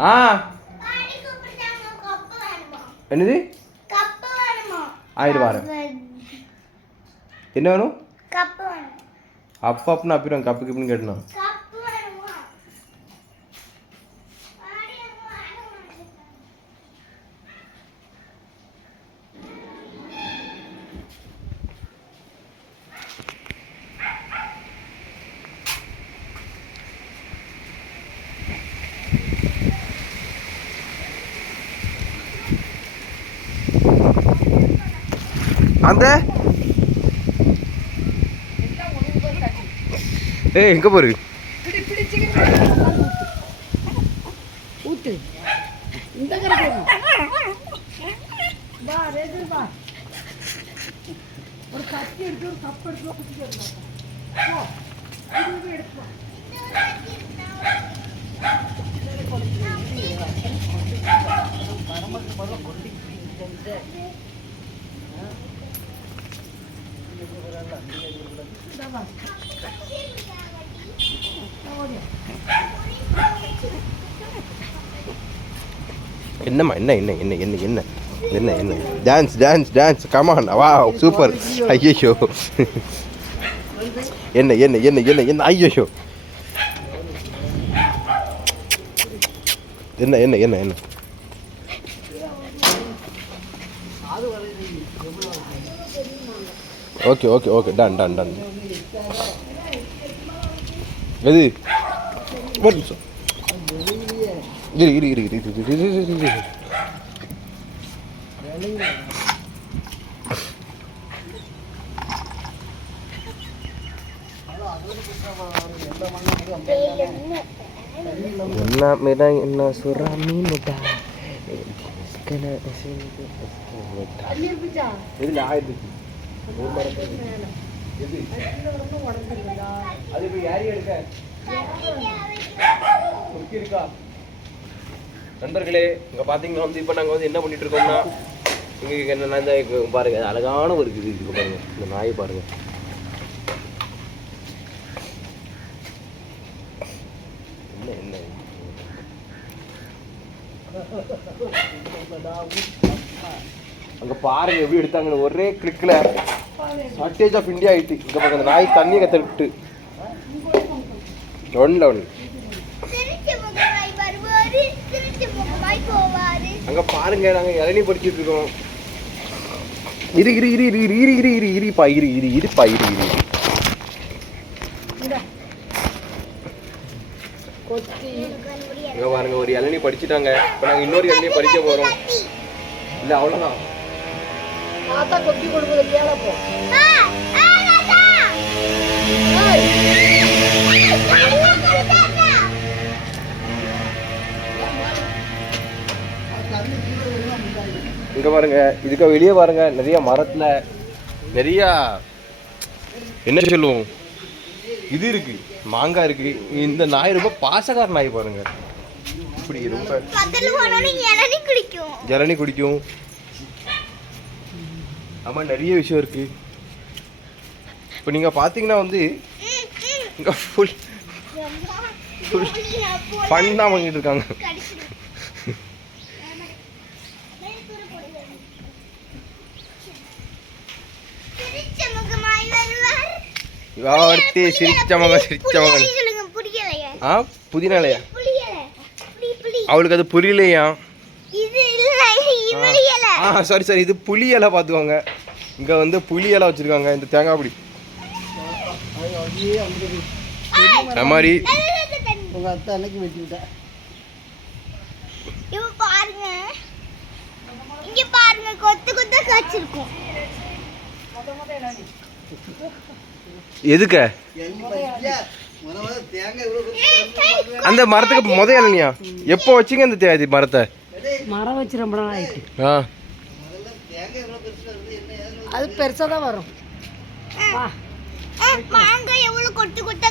ஆ என்னது ஆயிட்டு பாரு என்ன வேணும் அப்பன்னு அப்பிடும் கப்பு கிப்புன்னு கேட்டணும் அந்த எங்க போரு ஒரு கத்தி எடுத்து ஒரு கப் எடுத்து என்னம்மா என்ன என்ன என்ன என்ன என்ன என்ன என்ன டான்ஸ் டான்ஸ் டான்ஸ் கமான் வா சூப்பர் ஐயோ என்ன என்ன என்ன என்ன என்ன ஐயோ என்ன என்ன என்ன என்ன okay okay okay done done done எது ஒரு நிமிஷம் இரு இரு இரு இரு இரு இரு இரு என்ன மேடா என்ன சுறாமி முட்டா கன அசிந்து முட்டா இதுல ஆயிடுச்சு அது இப்ப யாரி எடுக்க இருக்கா நண்பர்களே இங்க பாத்தீங்கன்னா வந்து இப்ப நாங்க வந்து என்ன பண்ணிட்டு இருக்கோம்னா இங்க என்ன இந்த பாருங்க அழகான ஒரு இது இருக்கு பாருங்க இந்த நாயை பாருங்க என்ன என்ன அங்க பாருங்க எப்படி எடுத்தாங்க ஒரே கிளிக்ல ஷார்டேஜ் ஆஃப் இந்தியா ஆயிட்டு இங்க பாருங்க அந்த நாய் தண்ணி கத்த விட்டு ஒன்ல ஒன்று அங்க பாருங்க நாங்க இளநீ படிச்சுட்டு இருக்கோம் இரு இரு இரு இரு இரு இரு இரு இருப்பா இரு இரு இருப்பா இரு இரு இங்க பாருங்க ஒரு இளநீ படிச்சுட்டாங்க இப்ப நாங்க இன்னொரு இளநீ படிக்க போறோம் இல்ல அவ்வளவுதான் கொட்டி கொடுக்குறது இங்க பாருங்க இதுக்கு வெளியே பாருங்க நிறைய மரத்துல நிறைய என்ன சொல்லுவோம் இது இருக்கு மாங்காய் இருக்கு இந்த நாய் ரொம்ப பாசக்கார நாய் பாருங்க இப்படி ரொம்ப இளநீ குடிக்கும் ஆமா நிறைய விஷயம் இருக்கு இப்போ நீங்க பாத்தீங்கன்னா வந்து இங்க ஃபுல் ஃபன் தான் பண்ணிட்டு இருக்காங்க சிரிச்ச மகன் புதினா இலையா அவளுக்கு அது புரியலையா சாரி சாரி இது புளி இலை பார்த்துக்கோங்க இங்க வந்து புளி இலை வச்சிருக்காங்க இந்த தேங்காய் பிடி மாதிரி உங்க அத்தை அன்னைக்கு வெட்டிவிட்டா பாருங்க இங்க பாருங்க கொத்து கொத்து காய்ச்சிருக்கும் எதுக்க அந்த மரத்துக்கு முத இளநியா எப்போ வச்சிங்க அந்த மரத்தை மரம் வச்சு ரொம்ப நாள் ஆயிட்டு அது பெருசா தான் வரும் மாங்காய் எவ்வளவு கொத்து கொத்தா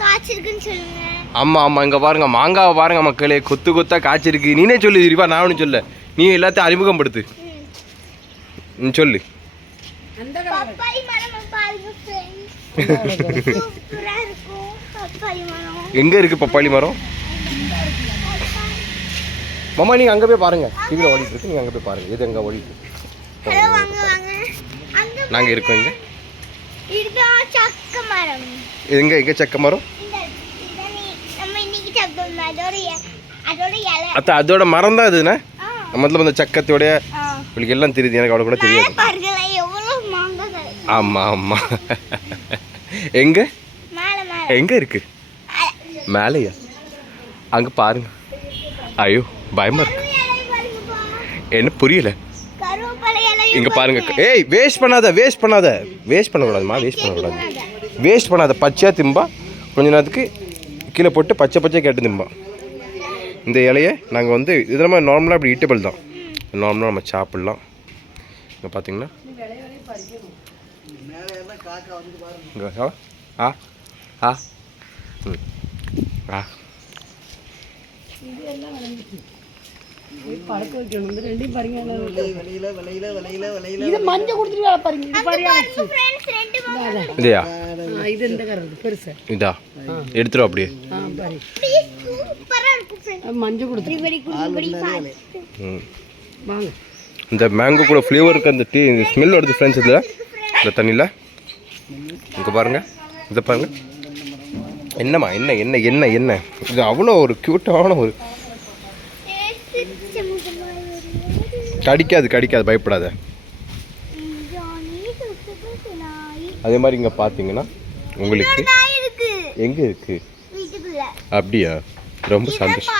காய்ச்சிருக்குன்னு சொல்லுங்க ஆமா ஆமா இங்க பாருங்க மாங்காவை பாருங்க மக்களே கொத்து கொத்தா காய்ச்சிருக்கு நீனே சொல்லு இருப்பா நான் ஒன்றும் சொல்ல நீ எல்லாத்தையும் அறிமுகப்படுத்து சொல்லு பப்பாளி மரம் பாருங்க ஃப்ரெண்ட்ஸ் சூப்பரா இருக்கும் பப்பாளி மரம் எங்க இருக்கு பப்பாளி மரம் மாமா நீங்கள் அங்கே போய் பாருங்கள், டிவியில் ஓடிட்டு இருக்கு, நீங்கள் அங்கே போய் பாருங்கள். இது எங்கே ஓடிட்டு ஹலோ வாங்க வாங்க. அங்க நாங்கள் இருக்கோம் இங்கே. இதுதான் சக்க மரம். எங்கே செக்க மரம்? நம்ம இன்னைக்கு சாப்பிட்டோம். அதோட இலை. அதோட மரம் தான் இதுண்ணே. மொத்தம் இந்த சக்கத்தோடைய ஆ. உங்களுக்கு எல்லாம் தெரியுது, எனக்கு அவ்வளோ கூட தெரியாது. பாருங்களேன் எவ்வளவு மாங்காய். ஆமாம் ஆமாம். எங்கே மேலே மேலே. எங்கே இருக்கு? மேலேயா? அங்கே பாருங்க. ஐயோ பயமா இருக்கு. என்ன புரியல? கருவேப்பிலை இலை. இங்கே பாருங்க. ஏய் வேஸ்ட் பண்ணாத, வேஸ்ட் பண்ணக்கூடாதுமா, வேஸ்ட் பண்ணாத. பச்சையாக திம்பா, கொஞ்ச நேரத்துக்கு கீழே போட்டு பச்சை கேட்டு திம்பா. இந்த இலையை நாங்கள் வந்து இது நம்ம நார்மலாக இப்படி ஈட்டபிள் தான், நார்மலாக நம்ம சாப்பிட்லாம். இங்கே பார்த்தீங்கன்னா ஆ ஆ ம் ஆ பறக்க வைக்கணும். இந்த ரெண்டையும் பாருங்க. இது மஞ்சள் கொடுத்துட்டு பாருங்க. இது பாருங்க. ஃப்ரெண்ட்ஸ் ரெண்டு மாங்காய். இல்லையா? இது இந்த கரது பெருசு. இதா எடுத்துரும் அப்படியே. பாரு. சூப்பரா இருக்கு ஃப்ரெண்ட்ஸ். மஞ்சள் கொடுத்துட்டு ம் வாங்க. இந்த மேங்கோ கூட ஃப்ளேவருக்கு அந்த டீ இந்த ஸ்மெல் வருது ஃப்ரெண்ட்ஸ். இதில் இந்த தண்ணியில் இங்கே பாருங்கள், இதை பாருங்கள். என்னம்மா என்ன என்ன என்ன என்ன இது அவ்வளோ ஒரு க்யூட்டான ஒரு கடிக்காது பயப்படாத. அதே மாதிரி இங்கே பார்த்தீங்கன்னா உங்களுக்கு எங்கே இருக்குது? அப்படியா? ரொம்ப சந்தோஷம்.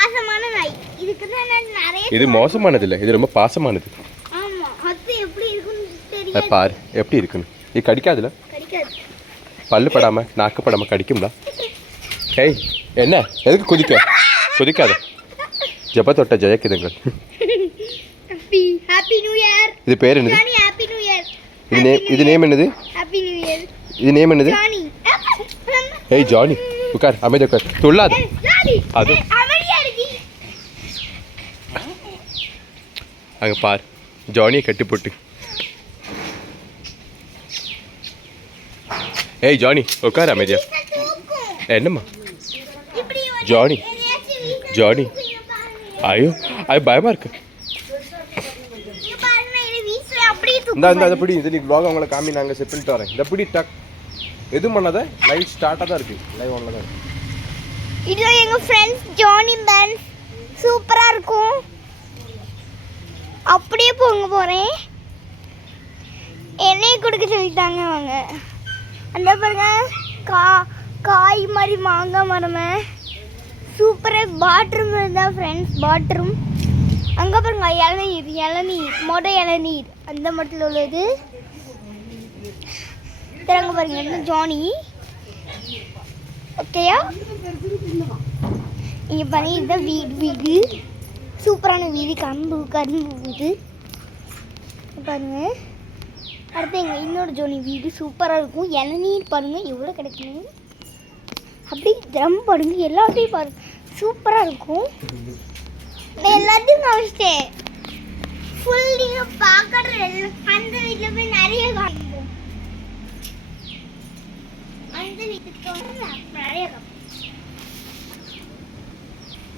இது மோசமானது இல்லை, இது ரொம்ப பாசமானது. பாரு எப்படி இருக்குன்னு. இது கடிக்காதுல்ல? பல்லு படாமல் நாக்கு படாமல் கடிக்கும்ல? ஏய் என்ன எதுக்கு குதிக்காத. ஜப தொட்ட ஜெயக்கிதங்கள். Happy new year. இது பேர் என்னது? Happy new year. இது நேம் என்னது? Happy new year. இது நேம் என்னது? ஜானி. ஏய் ஜானி உட்கார், அமைதியா உட்கார், துள்ளாத. அது அமைதியா இருக்கு. அங்கே பார், ஜானியை கட்டி போட்டு. ஏய் ஜானி உட்கார் அமைதியா. என்னம்மா ஜானி ஐயோ அது பயமாக இருக்கு. இந்த பிடி இது நீ ப்ளாக் அவங்கள காமி, நாங்கள் செட் பண்ணிட்டு வரேன். இந்த பிடி டக் எதுவும் பண்ணாத, லைட் ஸ்டார்ட்டாக தான் இருக்குது, லைவ் ஒன்ல தான் இருக்குது. இதுதான் எங்கள் ஃப்ரெண்ட்ஸ் ஜானி பேண்ட். சூப்பராக இருக்கும். அப்படியே போங்க போகிறேன். என்னையே கொடுக்க சொல்லிட்டாங்க அவங்க. அந்த பாருங்க காய் மாதிரி மாங்காய் மரமே சூப்பராக. பாத்ரூம் இருந்தால் ஃப்ரெண்ட்ஸ், பாத்ரூம். அங்கே பாருங்க இளநீர் மொட்டை இளநீர் அந்த மட்டில் உள்ளது. அங்கே பாருங்க என்ன ஜானி. ஓகேயா? இங்கே பாருங்க இதுதான் வீடு சூப்பரான வீடு. கரும்பு வீடு பாருங்க. அடுத்து எங்கள் இன்னொரு ஜோனி வீடு சூப்பராக இருக்கும். இளநீர் பாருங்கள் எவ்வளோ கிடைக்கும். அப்படி ட்ரம் பாருங்க, எல்லாத்தையும் பாருங்க சூப்பராக இருக்கும். நான் எல்லாத்தையும் காமிச்சிட்டேன். ஃபுல் நீங்கள் பார்க்குற அந்த வீட்டில் போய் நிறைய காமிப்போம். அந்த வீட்டுக்கு நிறைய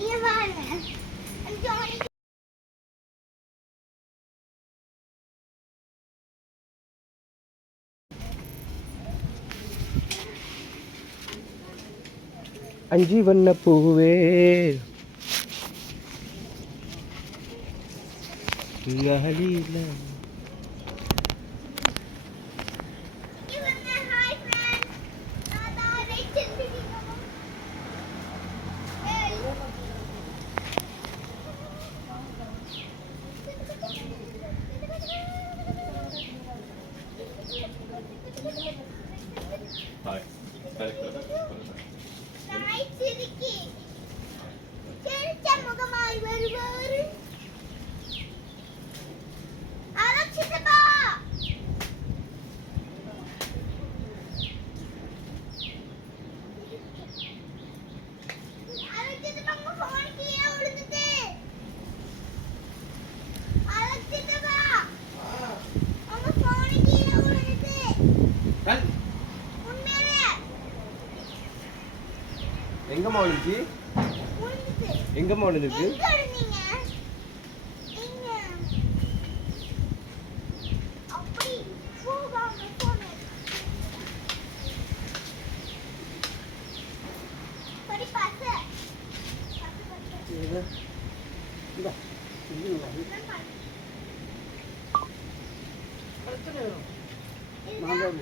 இங்கே பாருங்க. அஞ்சி வண்ண பூவே அழியில. எங்கம்மா விழுந்துச்சு? எங்கம்மா விழுந்துருக்கு? பிரச்சனை வரும். மாங்காய்